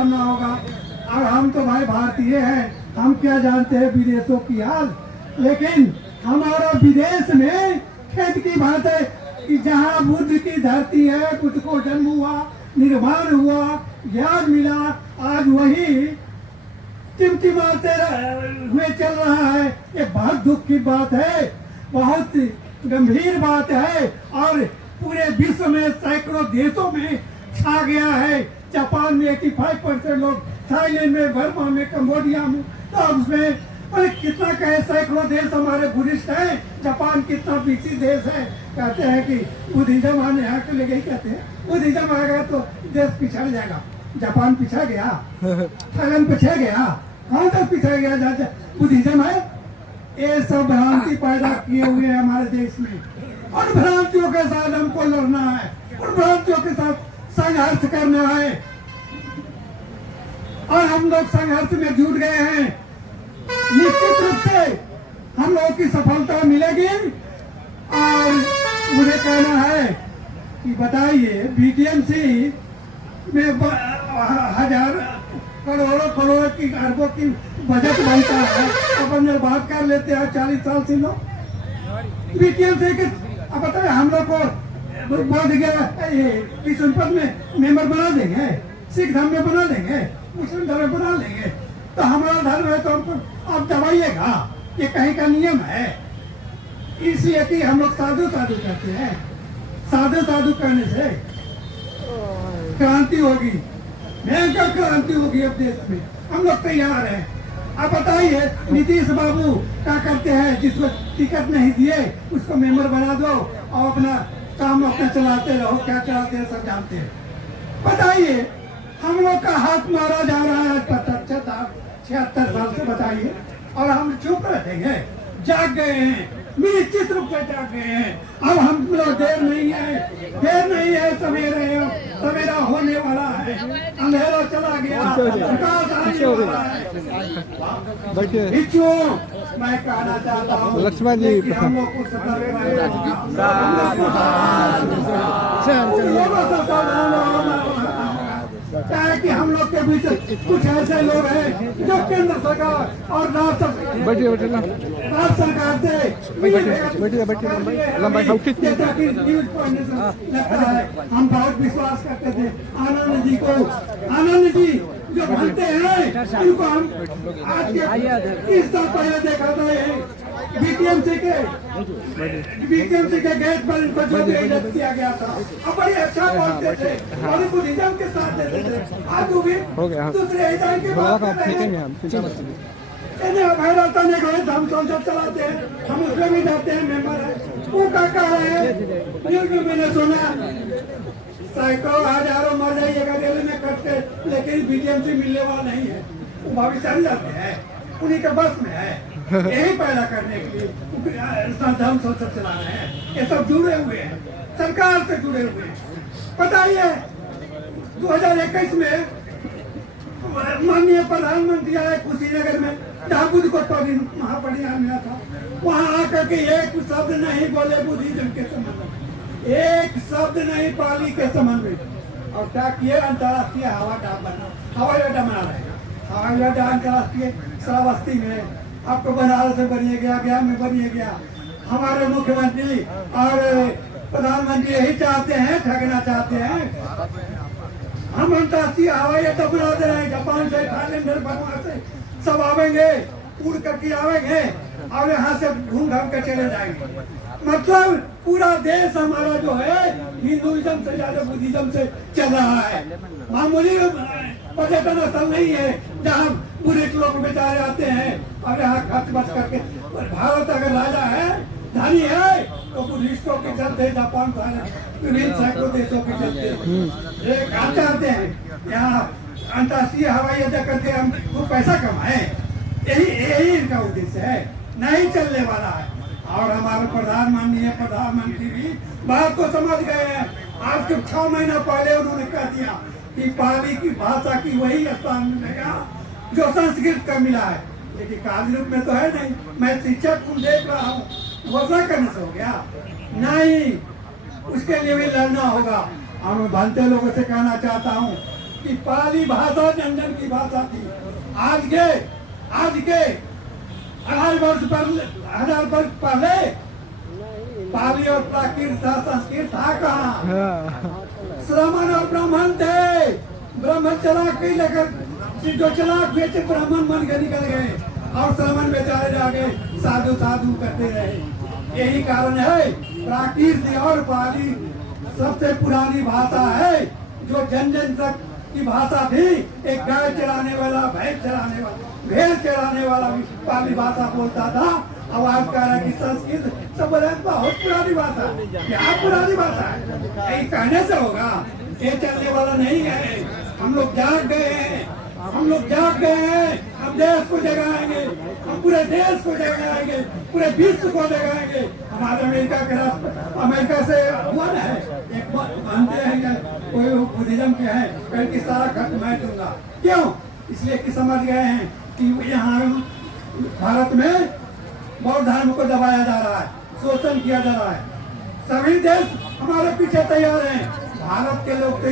जानना होगा। और हम तो भाई भारतीय हैं, हम क्या जानते हैं विदेशों की हाल। लेकिन हमारा विदेश में खेत की बात है कि जहाँ बुद्ध की धरती है, बुद्ध को जन्म हुआ, निर्माण हुआ, ज्ञान मिला, आज वही टिमटिमाते हुए चल रहा है। ये बहुत दुख की बात है, बहुत गंभीर बात है। और पूरे विश्व में सैकड़ों देशों में छा गया है। जापान में 85% लोग, थाईलैंड में, बर्मा में, कंबोडिया में, तो उसमें अरे कितना कहे, सैकड़ों देश हमारे बुद्धिस्ट हैं। जापान कितना विकसित देश है। कहते हैं कि बुद्धिज्म आने यहाँ के लेके ही कहते हैं बुद्धिज्म आएगा तो देश पिछड़ जाएगा। जापान पिछड़ गया, थाईलैंड पिछड़ गया, कौन तक पिछड़ गया जहाँ बुद्धिज्म है। ये सब भ्रांति पैदा किए हुए हैं हमारे देश में। उन भ्रांतियों के साथ हमको लड़ना है, उन भ्रांतियों के साथ संघर्ष करना है। और हम लोग संघर्ष में जुट गए हैं। निश्चित रूप से हम लोगों की सफलता मिलेगी। और मुझे कहना है कि बताइए, बीटीएमसी में हजार करोड़ों करोड़ की, अरबों की बजट बनता है, अपन जब बात कर लेते हैं 40 साल से लोग बीटीएमसी के। अब बताइए, हम लोग को बोध गया किस पद में मेंबर बना देंगे, सिख धर्म में बना देंगे, मुस्लिम धर्म में बना लेंगे। तो हमारा धर्म है तो हमको आप दबाइएगा, ये कहीं का नियम है। इसलिए कि हम लोग साधु साधु करते हैं। साधु साधु करने से क्रांति होगी, भयंकर क्रांति होगी अब देश में। हम लोग तैयार हैं। आप बताइए, नीतीश बाबू क्या करते हैं? जिसको टिकट नहीं दिए उसको मेंबर बना दो और अपना काम अपना चलाते रहो। क्या चलाते हैं सब जानते हैं। बताइए, हम लोग का हाथ मारा जा रहा है 76 साल से। बताइए, और हम चुप रहेंगे? जाग गए हैं, निश्चित रूप से जाग गए हैं। अब हम लोग देर नहीं है, सवेरा होने वाला है। अंधेरा चला गया, प्रकाश आने वाला है। मैं कहना चाहता हूँ लक्ष्मण जी, कि हम लोग को सतर्क क्या है कि हम लोग के बीच कुछ ऐसे लोग हैं जो केंद्र सरकार और राज्य सरकार से लगता है। हम बहुत विश्वास करते थे आनंद जी को। आनंद जी जो बनते हैं उनको हम आज के 30 साल पहले देखा था। बीटीएमसी के गेट पर इनको जो भी इज्जत किया गया था, अब बड़ी अच्छा बोलते थे और बुद्धिज्म के साथ देते थे। आज वो भी दूसरे इधर के बात कर रहे हैं। भैरवता ने गए, हम संसद चलाते हैं, हम उसमें भी जाते हैं, मेंबर है। वो क्या कह रहे हैं? न्यूज में मैंने सुना सैकड़ों हजारों मर जाइएगा रेल में कटते, लेकिन बीटीएमसी मिलने वाला नहीं है। वो भविष्य जाते हैं, उन्हीं के बस में है यही पैदा करने के लिए धर्म संसद चला रहे हैं। ये सब जुड़े हुए हैं, सरकार से जुड़े हुए हैं। बताइए, 2021 में माननीय प्रधानमंत्री आए कुशीनगर में, जहाँ बुद्ध को महापरिनिर्वाण मिला था। वहाँ आकर के एक शब्द नहीं बोले बुद्धिज्म के संबंध में, एक शब्द नहीं पाली के संबंध में। और क्या किए? अंतर्राष्ट्रीय हवाई अड्डा बना रहे हैं। हवाई अड्डा अंतर्राष्ट्रीय श्रावस्ती में, आपको बनारस में बनिए गया में बनिए गया। हमारे मुख्यमंत्री और प्रधानमंत्री यही चाहते हैं, ठगना चाहते हैं। हम अंतर्राष्ट्रीय हवाई अड्डा बना दे रहे हैं। जापान से, थाईलैंड से, बर्मा से सब आवेंगे, उड़ करके आवेंगे और यहाँ से घूम घाम के चले जाएंगे। मतलब पूरा देश हमारा जो है हिंदुइज्म से ज्यादा बुद्धिज्म से चल रहा है। मामूली पर्यटन स्थल नहीं है जहाँ पूरे लोग बेचारे आते हैं और यहाँ खर्च बच करके। भारत अगर राजा है, धनी है, तो बुद्धिस्टों के चलते, जापान, विभिन्न सैकड़ों देशों के चलते आप चाहते हैं यहाँ अंतर्राष्ट्रीय हवाई अड्डा करके हम वो पैसा कमाए। यही इनका उद्देश्य है, नहीं चलने वाला है। और हमारे माननीय प्रधानमंत्री भी बात को समझ गए हैं। आज के 6 महीना पहले उन्होंने कह दिया कि पाली की भाषा की वही स्थान मिलेगा जो संस्कृत का मिला है, लेकिन कार्य रूप में तो है नहीं। मैं शिक्षक को देख रहा हूँ, घोषणा करने से हो गया नहीं, उसके लिए भी लड़ना होगा। और मैं भारतीय लोगों से कहना चाहता हूँ, कि पाली भाषा जन की भाषा थी। आज के 1000 वर्ष पहले पाली और प्राकृत था, संस्कृत था कहाँ? श्रमण और ब्राह्मण थे। ब्राह्मण चलाक ही लेकर जो चलाक बेचे ब्राह्मण बन के निकल गए और श्रमण बेचारे जाके साधु साधु करते रहे। यही कारण है प्राकृत और पाली सबसे पुरानी भाषा है, जो जन तक की भाषा थी। एक गाय चराने वाला, भैंस चराने वाला, भेड़ चराने वाला भी पाली भाषा बोलता था। अब आज कह रहा है कि संस्कृत सब बहुत पुरानी भाषा। क्या पुरानी भाषा है? यही कहने से होगा? ये चलने वाला नहीं है। हम लोग जाग गए हैं, हम देश को जगाएंगे, हम पूरे देश को जगाएंगे, पूरे विश्व को जगाएंगे। हमारे अमेरिका से हुआ ना है, एक मानते हैं कि कोई बुद्धिज्म के हैं, बल्कि सारा खत्म मैं दूंगा। क्यों? इसलिए कि समझ गए हैं कि यहाँ भारत में बौद्ध धर्म को दबाया जा रहा है, शोषण किया जा रहा है। सभी देश हमारे पीछे तैयार हैं। भारत के लोग तो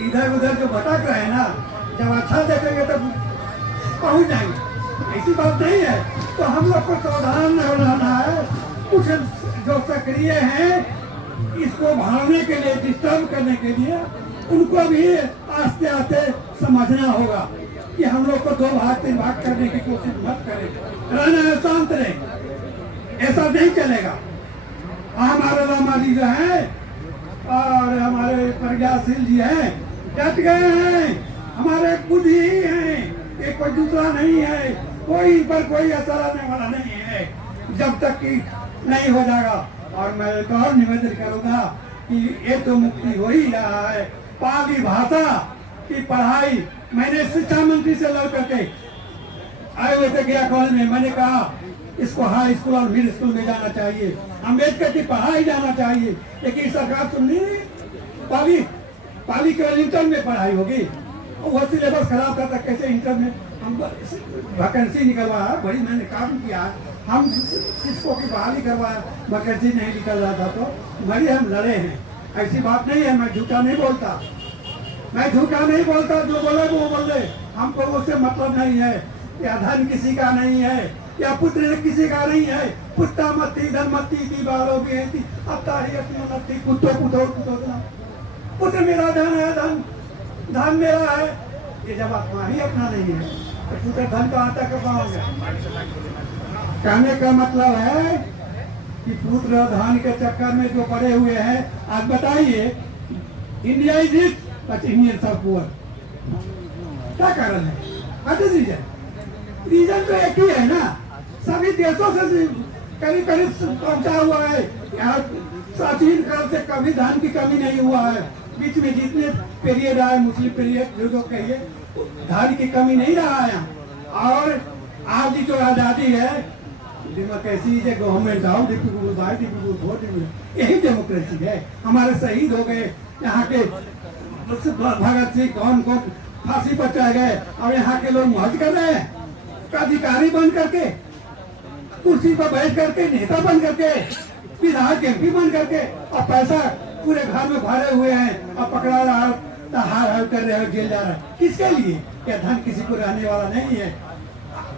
इधर उधर जो भटक रहे हैं ना, जब अच्छा देखेंगे तब पहुंच जाएंगे। ऐसी बात नहीं है। तो हम लोग को सावधान रहना है। कुछ जो सक्रिय हैं, इसको भागने के लिए, डिस्टर्ब करने के लिए, उनको भी आस्ते आस्ते समझना होगा कि हम लोग को 2 भाग 3 भाग करने की कोशिश मत करें। रहना है, शांत रहे। ऐसा नहीं चलेगा। हमारे लामा जी जो है और हमारे प्रज्ञाशील जी हैं, डट गए हैं। हमारे खुद ही हैं, ये कोई दूसरा नहीं है। कोई पर कोई असर आने वाला नहीं है जब तक कि नहीं हो जाएगा। और मैं एक और निवेदन करूंगा कि ये तो मुक्ति हो ही रहा है। पाली भाषा की पढ़ाई मैंने शिक्षा मंत्री से लड़ करके आए हुए थे गया कॉलेज में। मैंने कहा इसको हाई स्कूल और मिडिल स्कूल में जाना चाहिए, अम्बेडकर की पढ़ाई जाना चाहिए। लेकिन सरकार सुन नहीं, पाली केवल इंटर में पढ़ाई होगी। वो सिलेबस खराब करता, कैसे इंटर में हम वैकेंसी निकलवाया, बड़ी मैंने काम किया। हम शिक्षकों की बहाली करवाया, वैकेंसी नहीं निकल रहा था तो बड़ी हम लड़े हैं। ऐसी बात नहीं है, मैं झूठा नहीं बोलता, जो बोले वो बोले। हमको उससे मतलब नहीं है। या धन किसी का नहीं है, या पुत्र किसी का नहीं है। पुत्ता मत्ती धनमत्ती की बालों की पुत्र मेरा धन है, धन मेरा है। ये जब आत्मा ही अपना नहीं है तो पुत्र धन का आता कब पाओगे? कहने का मतलब है कि पुत्र धन के चक्कर में जो पड़े हुए हैं। आज बताइए, India is rich but Indians are poor. क्या कारण है? व्हाट इज रीजन तो एक ही है ना। सभी देशों से करीब पहुंचा हुआ है। यहाँ प्राचीन काल से कभी धन की कमी नहीं हुआ है। बीच में जितने पीरियड आए, मुस्लिम पीरियड जो कहिए, धन की कमी नहीं रहा है। और आज जो आजादी है, डेमोक्रेसी जो गवर्नमेंट आओ, यही डेमोक्रेसी है। हमारे शहीद हो गए यहाँ के भगत सिंह, कौन फांसी पर चढ़ गए और यहाँ के लोग मौज कर रहे हैं। अधिकारी बन करके, कुर्सी पर बैठ करके, नेता बन करके, विधायक एमपी बन करके, और पैसा पूरे घर में भरे हुए हैं और पकड़ा रहा हार कर रहे हो, जेल जा रहा है। किसके लिए? क्या धन किसी को रहने वाला नहीं है।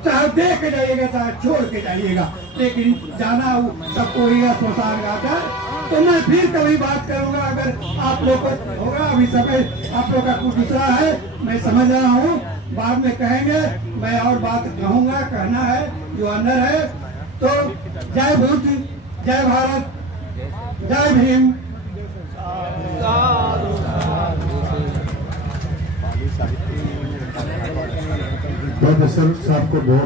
चाहे दे के जाइएगा, चाहे छोड़ के जाइएगा, लेकिन जाना सबको ही है स्मशान घाट। तो मैं फिर कभी बात करूंगा, अगर आप लोग को होगा। अभी समय आप लोग का कुछ दूसरा है, मैं समझ रहा हूँ। बाद में कहेंगे, मैं और बात कहूंगा, कहना है जो अंदर है। तो जय बुद्ध, जय भारत, जय भीम। प्रोफेसर साहब को बहुत